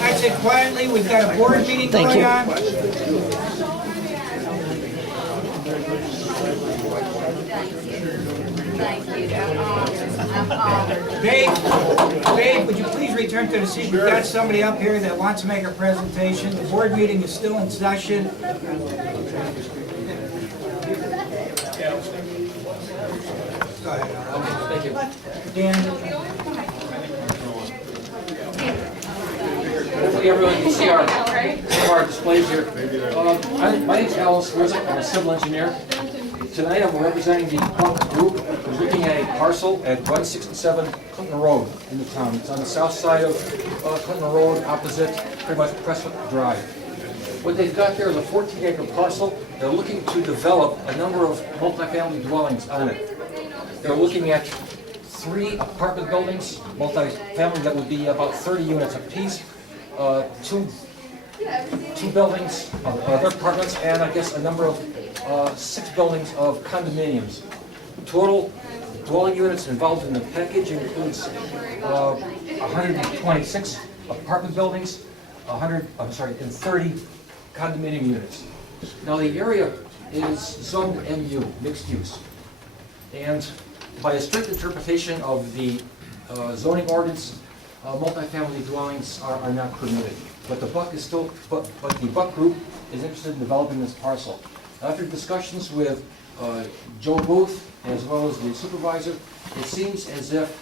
Exit quietly, we've got a board meeting Thank going you. on. Babe, would you please return to the seat? We've got somebody up here that wants to make a presentation. The board meeting is still in session. Go ahead. Thank you. Dan? Hopefully everyone can see some of our displays here. My name's Alice Rizek. I'm a civil engineer. Tonight I'm representing the Buck Group. We're looking at a parcel at 167 Clinton Road in the town. It's on the south side of Clinton Road, opposite pretty much Prestwick Drive. What they've got there is a 14-acre parcel. They're looking to develop a number of multifamily dwellings on it. They're looking at 3 apartment buildings, multifamily that would be about 30 units apiece, 2 buildings of other apartments, and I guess a number of 6 buildings of condominiums. Total dwelling units involved in the package includes 126 apartment buildings, and 30 condominium units. Now the area is zoned MU, mixed use, and by a strict interpretation of the zoning ordinance, multifamily dwellings are not permitted. But the Buck the Buck Group is interested in developing this parcel. After discussions with Joe Booth as well as the supervisor, it seems as if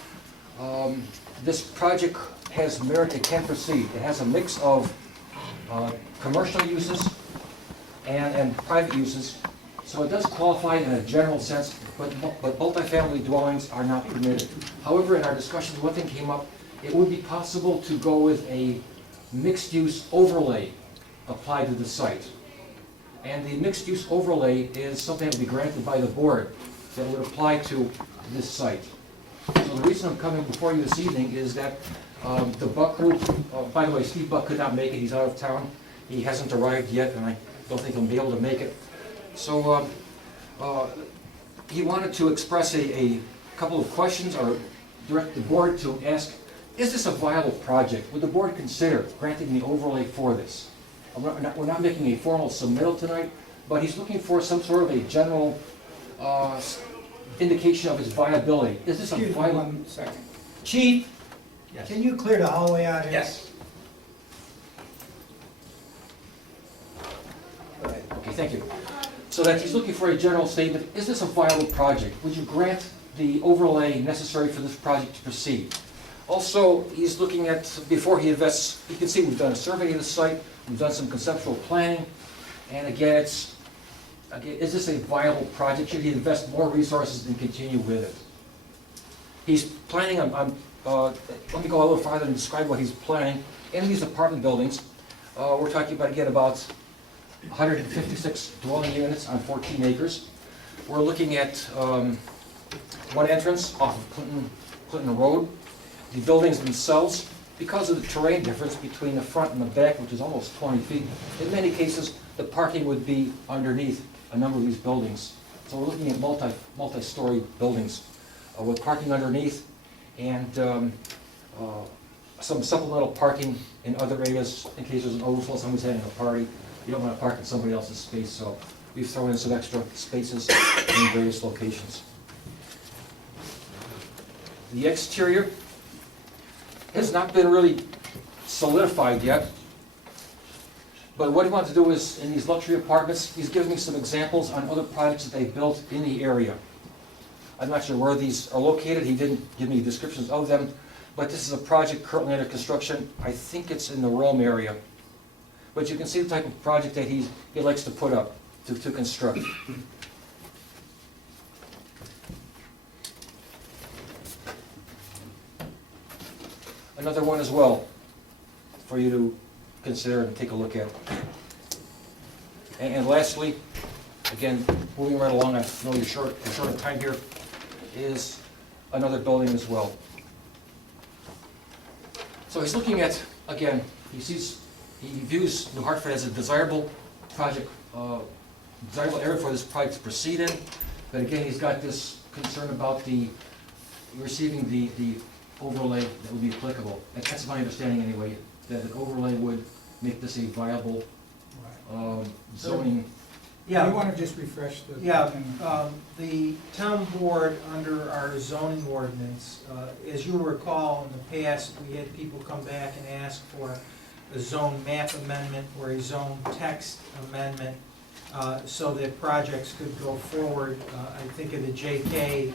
this project has merit, it can proceed. It has a mix of commercial uses and private uses, so it does qualify in a general sense, but multifamily dwellings are not permitted. However, in our discussions, one thing came up, it would be possible to go with a mixed-use overlay applied to the site. And the mixed-use overlay is something that would be granted by the board that would apply to this site. So the reason I'm coming before you this evening is that the Buck Group, by the way, Steve Buck could not make it, he's out of town. He hasn't arrived yet, and I don't think he'll be able to make it. So he wanted to express a couple of questions or direct the board to ask, is this a viable project? Would the board consider granting the overlay for this? We're not making a formal submittal tonight, but he's looking for some sort of a general indication of its viability. Is this a Excuse me viable? 1 second. Chief, Yes. can you clear the hallway out here? Yes. Go ahead. Okay, thank you. So that he's looking for a general statement, is this a viable project? Would you grant the overlay necessary for this project to proceed? Also, he's looking at, before he invests, you can see we've done a survey of the site, we've done some conceptual planning, and again, is this a viable project? Should he invest more resources and continue with it? He's planning on let me go a little farther and describe what he's planning. In these apartment buildings, we're talking about, again, about 156 dwelling units on 14 acres. We're looking at one entrance off of Clinton Road. The buildings themselves, because of the terrain difference between the front and the back, which is almost 20 feet, in many cases, the parking would be underneath a number of these buildings. So we're looking at multi-story buildings with parking underneath and some supplemental parking in other areas in case there's an overflow, someone's having a party. You don't want to park in somebody else's space, so we've thrown in some extra spaces in various locations. The exterior has not been really solidified yet, but what he wants to do is, in these luxury apartments, he's giving me some examples on other projects that they built in the area. I'm not sure where these are located, he didn't give me descriptions of them, but this is a project currently under construction. I think it's in the Rome area. But you can see the type of project that he likes to put up, to construct. Another one as well for you to consider and take a look at. And lastly, again, moving right along, I know you're short of time here, is another building as well. So he's looking at, again, he views New Hartford as a desirable project, desirable area for this project to proceed in. But again, he's got this concern about receiving the overlay that would be applicable. That's my understanding anyway. that an overlay would make this a viable zoning. You Yeah, want to just refresh the. the town board, under our zoning ordinance, as you recall, in the past, we had people come back and ask for a zone map amendment or a zone text amendment, so that projects could go forward, I think of the JK,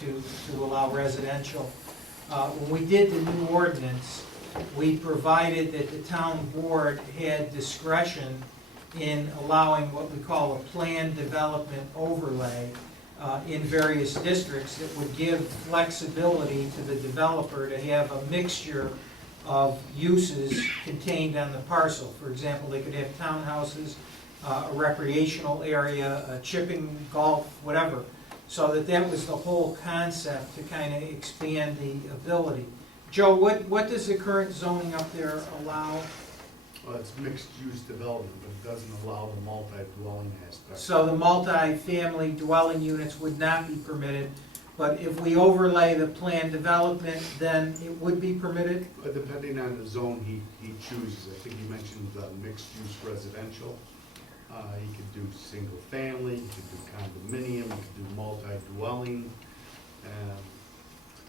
to allow residential. When we did the new ordinance, we provided that the town board had discretion in allowing what we call a planned development overlay in various districts that would give flexibility to the developer to have a mixture of uses contained on the parcel. For example, they could have townhouses, a recreational area, a chipping, golf, whatever. So that was the whole concept, to kind of expand the ability. Joe, what does the current zoning up there allow? Well, it's mixed-use development, but it doesn't allow the multi-dwelling aspect. So the multi-family dwelling units would not be permitted, but if we overlay the planned development, then it would be permitted? But depending on the zone he chooses, I think you mentioned mixed-use residential. He could do single-family, he could do condominium, he could do multi-dwelling,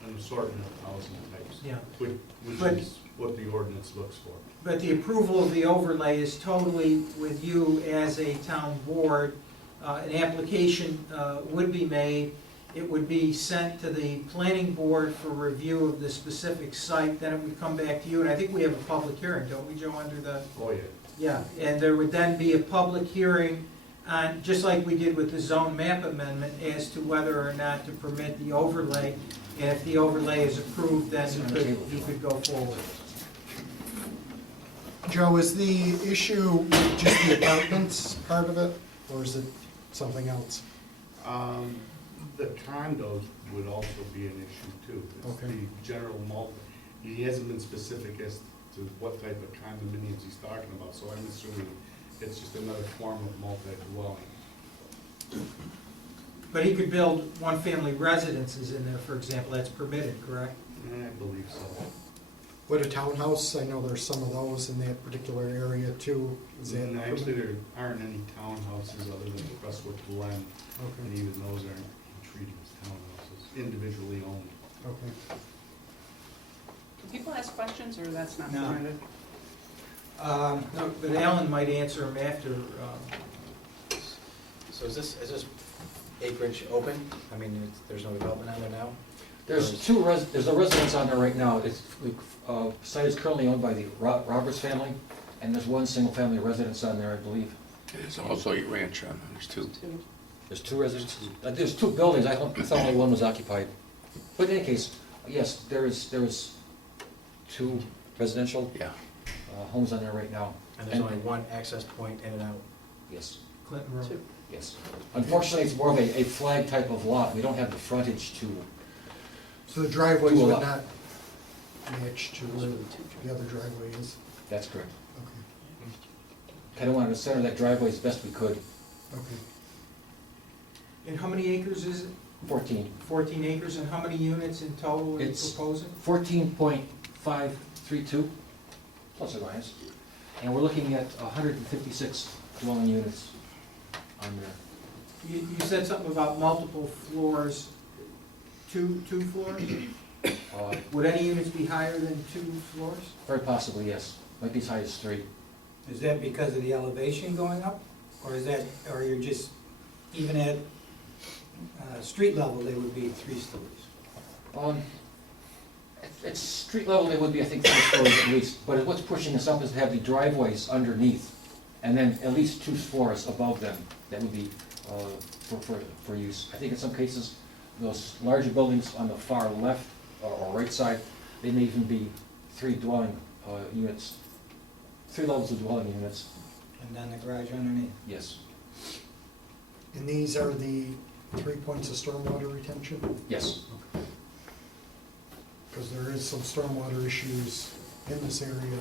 an assortment of housing types. Yeah. Which But- is what the ordinance looks for. But the approval of the overlay is totally with you as a town board. An application would be made, it would be sent to the planning board for review of the specific site, then it would come back to you, and I think we have a public hearing, don't we, Joe, under the? Oh, yeah. Yeah, and there would then be a public hearing on, just like we did with the zone map amendment, as to whether or not to permit the overlay. And if the overlay is approved, then he could go forward. Joe, is the issue just the apartments part of it, or is it something else? The condos would also be an issue too. It's Okay. the general he hasn't been specific as to what type of condominiums he's talking about, so I'm assuming it's just another form of multi-dwelling. But he could build one-family residences in there, for example, that's permitted, correct? I believe so. What, a townhouse? I know there's some of those in that particular area too. Is that? And actually, there aren't any townhouses other than Crestwood Glen, and Okay, even those aren't treated as townhouses, individually owned. okay. Can people ask questions, or that's not No. permitted? No, but Alan might answer them after. So is this acreage open? I mean, there's no development on there now? There's there's a residence on there right now. It's, site is currently owned by the Roberts family, and there's one single-family residence on there, I believe. There's also a ranch on, there's two. There's two residences, there's two buildings, I thought only one was occupied. But in any case, yes, there is two residential Yeah. homes on there right now. And there's only one access point in and out? Yes, Clinton Road. yes. Unfortunately, it's more of a flag type of lot. We don't have the frontage to, So the driveways Do a would lot. not match to where the other driveway is? that's correct. Okay, Kind of wanted to center that driveway as best we could. okay. And how many acres is it? 14. 14 acres, and how many units in total are you It's- proposing? 14.532, plus or minus. And we're looking at 156 dwelling units on there. You said something about multiple floors, two floors? Would any units be higher than 2 floors? Very possibly, yes. Might be as high as 3. Is that because of the elevation going up? Or or you're just, even at street level, they would be 3 stories? At street level, it would be, I think, 3 stories at least, but what's pushing us up is to have the driveways underneath, and then at least 2 floors above them. That would be for use. I think in some cases, those larger buildings on the far left or right side, they may even be 3 dwelling units, 3 levels of dwelling units, And then the garage underneath? yes. And these are the 3 points of stormwater retention? Yes. Because there is some stormwater issues in this area.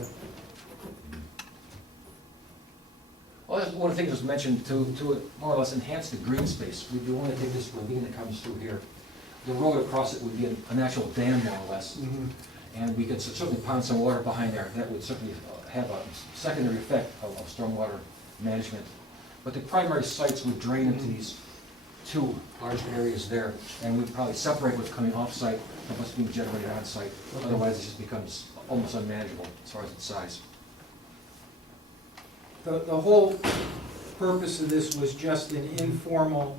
Well, that's one of the things that was mentioned to more or less enhance the green space. We do want to take this ravine that comes through here. The road across it would be a natural dam, more or less. Mhm. And we could certainly pond some water behind there. That would certainly have a secondary effect of stormwater management. But the primary sites would drain into these two large areas there, and we'd probably separate what's coming off-site from what's being generated on-site. Otherwise, it just becomes almost unmanageable as far as its size. The whole purpose of this was just an informal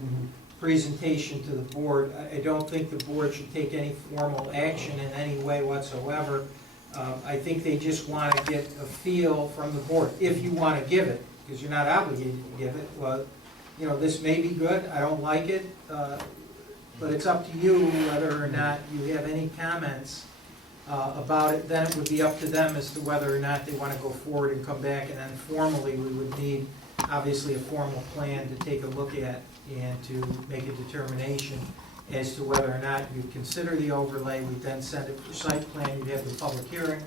presentation to the board. I don't think the board should take any formal action in any way whatsoever. I think they just want to get a feel from the board, if you want to give it, because you're not obligated to give it. Well, you know, this may be good, I don't like it, but it's up to you whether or not you have any comments about it. Then it would be up to them as to whether or not they want to go forward and come back, and then formally, we would need, obviously, a formal plan to take a look at and to make a determination as to whether or not you consider the overlay. We'd then send it for site plan, you'd have the public hearing,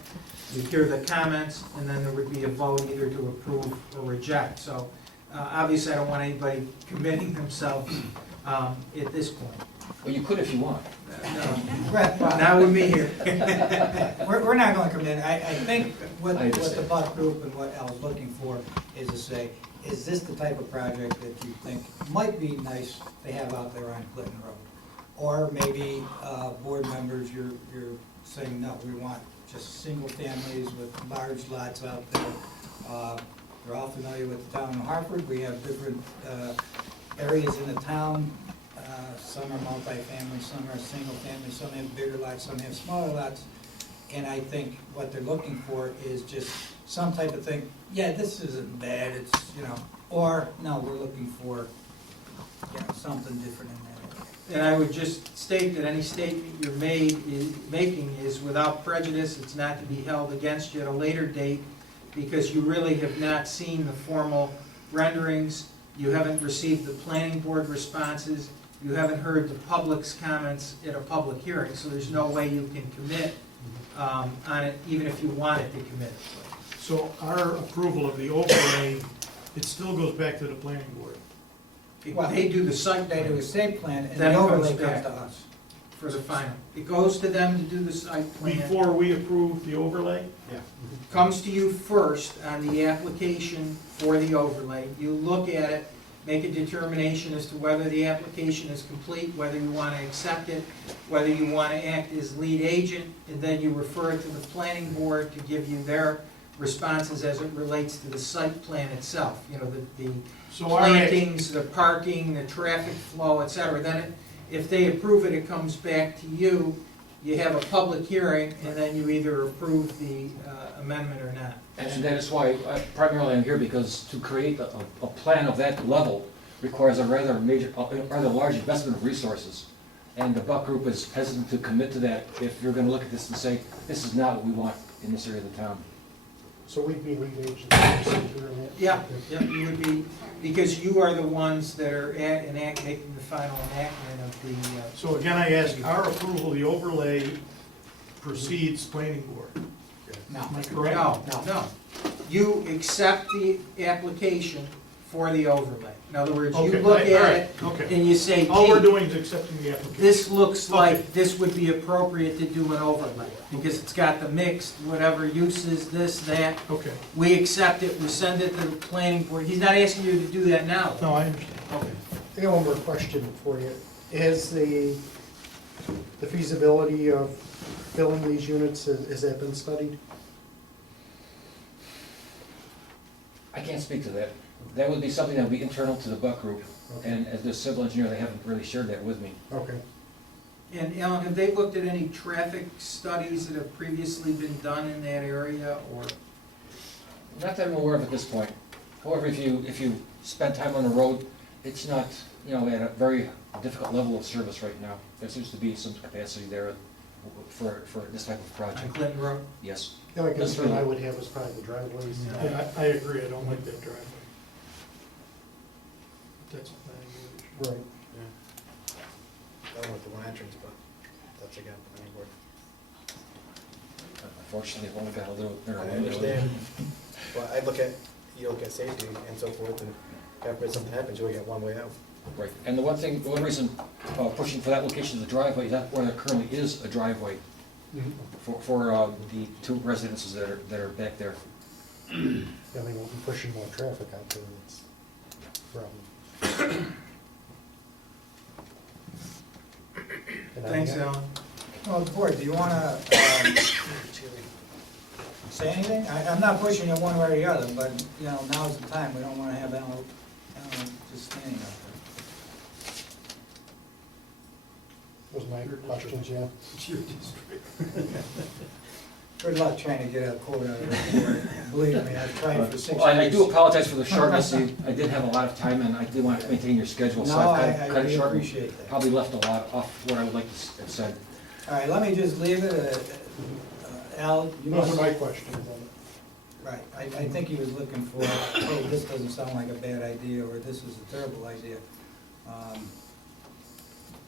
you'd hear the comments, and then there would be a vote either to approve or reject. So obviously, I don't want anybody committing themselves at this point. Well, you could if you want. Not with me here. We're not going to commit. I think what I understand. the Buck Group and what Al's looking for is to say, is this the type of project that you think might be nice to have out there on Clinton Road? Or maybe, board members, you're saying, no, we want just single families with large lots out there. You're all familiar with the town of Hartford. We have different areas in the town. Some are multifamily, some are single family, some have bigger lots, some have smaller lots. And I think what they're looking for is just some type of thing, yeah, this isn't bad, it's, you know, or, no, we're looking for, you know, something different in that area. And I would just state that any statement you're making is without prejudice. It's not to be held against you at a later date, because you really have not seen the formal renderings. You haven't received the planning board responses. You haven't heard the public's comments at a public hearing, so there's no way you can commit on it, even if you wanted to commit. So our approval of the overlay, it still goes back to the planning board. They do the site They do plan a site plan, and Then the it comes overlay comes back. to us. for the final. It goes to them to do the site plan. Before we approve the overlay? Comes to you first on the application for the overlay. You look at it, make a determination as to whether the application is complete, whether you want to accept it, whether you want to act as lead agent, and then you refer it to the planning board to give you their responses as it relates to the site plan itself. You know, the So our act- plantings, the parking, the traffic flow, et cetera. Then if they approve it, it comes back to you. You have a public hearing, and then you either approve the amendment or not. And that is why primarily I'm here, because to create a plan of that level requires a rather large investment of resources. And the Buck Group is hesitant to commit to that if you're gonna look at this and say, this is not what we want in this area of the town. So we'd be lead agents procedure in that? Yeah, you would be, because you are the ones that are making the final enactment of the, So again, I ask, our approval of the overlay precedes planning board. No. Am I correct? no. You accept the application for the overlay. In other words, you Okay, look all at right, it okay. and you say, All we're gee, doing is accepting the application. this looks Okay. like this would be appropriate to do an overlay, because it's got the mixed, whatever uses, this, that. Okay, We accept it, we send it to the planning board. He's not asking you to do that now. no, I understand. Okay. I got one more question for you. Has the feasibility of filling these units, has that been studied? I can't speak to that. That would be something that would be internal to the Buck Group. And as the civil engineer, they haven't really shared that with me. Okay. And Alan, have they looked at any traffic studies that have previously been done in that area, or? Not that I'm aware of at this point. However, if you spend time on the road, it's not, you know, at a very difficult level of service right now. There seems to be some capacity there for this type of On project. Clinton Road? Yes. The only That's concern I really- would have is probably the driveways. Yeah, I agree, I don't like that driveway. That's a planning board issue. Right. I don't want the one entrance, but that's again, planning board. Unfortunately, I've only got a little narrow I window. understand. Well, you look at safety and so forth, and after something happens, you only got one way out. Right, and the one reason pushing for that location of the driveway, is that where there currently is a driveway. for the two residences that are back there. Yeah, they won't be pushing more traffic out there, that's the problem. And I- Thanks, Alan. Well, board, do you wanna, say anything? I'm not pushing you one way or the other, but, you know, now's the time, we don't wanna have Alan just standing out Was my questions, yeah? there. Good luck trying to get a quote out of the board. Believe me, I've tried for 6 years. Well, I do apologize for the shortness. I did have a lot of time, and I did want to maintain your schedule, so No, I've I cut it really short. and appreciate that. Probably left a lot off what I would like to have said. All right, let me just leave it, Al, you Those must. are my questions on it. Right, I think he was looking for, hey, this doesn't sound like a bad idea, or this is a terrible idea.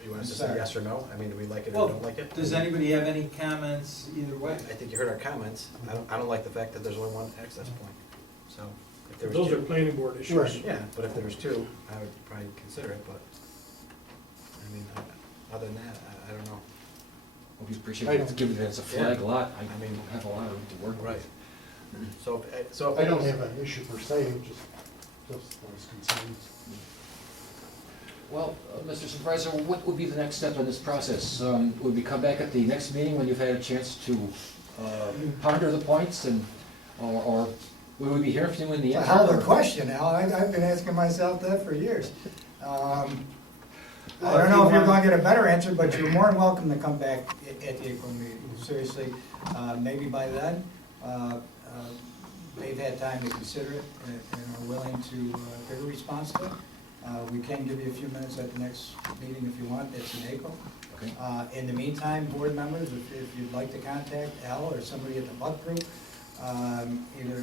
You want us to say Sorry. yes or no? I mean, do we like it or Well, don't like it? does anybody have any comments either way? I think you heard our comments. I don't like the fact that there's only one access point. So if there was Those are two, planning board issues. Right. yeah, but if there was two, I would probably consider it, but, I mean, other than that, I don't know. Hope you appreciate it, given that it's a flag Yeah. lot. I I mean- have a lot of room to work with. So. I don't have an issue per se, just those concerns. Well, Mr. Supervisor, what would be the next step in this process? Would we come back at the next meeting when you've had a chance to ponder the points, and, or would we be hearing from you in the It's a end? hell of a question, Al, I've been asking myself that for years. I don't know if you're gonna get a better answer, but you're more than welcome to come back at the April meeting. Seriously, maybe by then, they've had time to consider it and are willing to give a response to it. We can give you a few minutes at the next meeting if you want, it's in April. Okay. In the meantime, board members, if you'd like to contact Al or somebody at the Buck Group, either,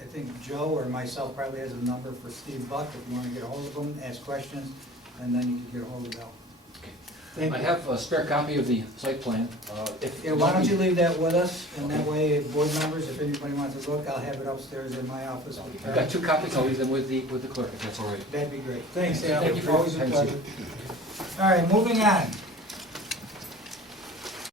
I think Joe or myself probably has a number for Steve Buck, if you want to get a hold of him, ask questions, and then you can get a hold of Al. Thank I you. have a spare copy of the site plan. Yeah, why don't you leave that with us, and that way, board members, if anybody wants to look, I'll have it upstairs in my office. I've got 2 copies, I'll leave them with the clerk, if that's all right. That'd be great. Thanks, Al. Thank you for your Always a time, pleasure. Steve. All right, moving on.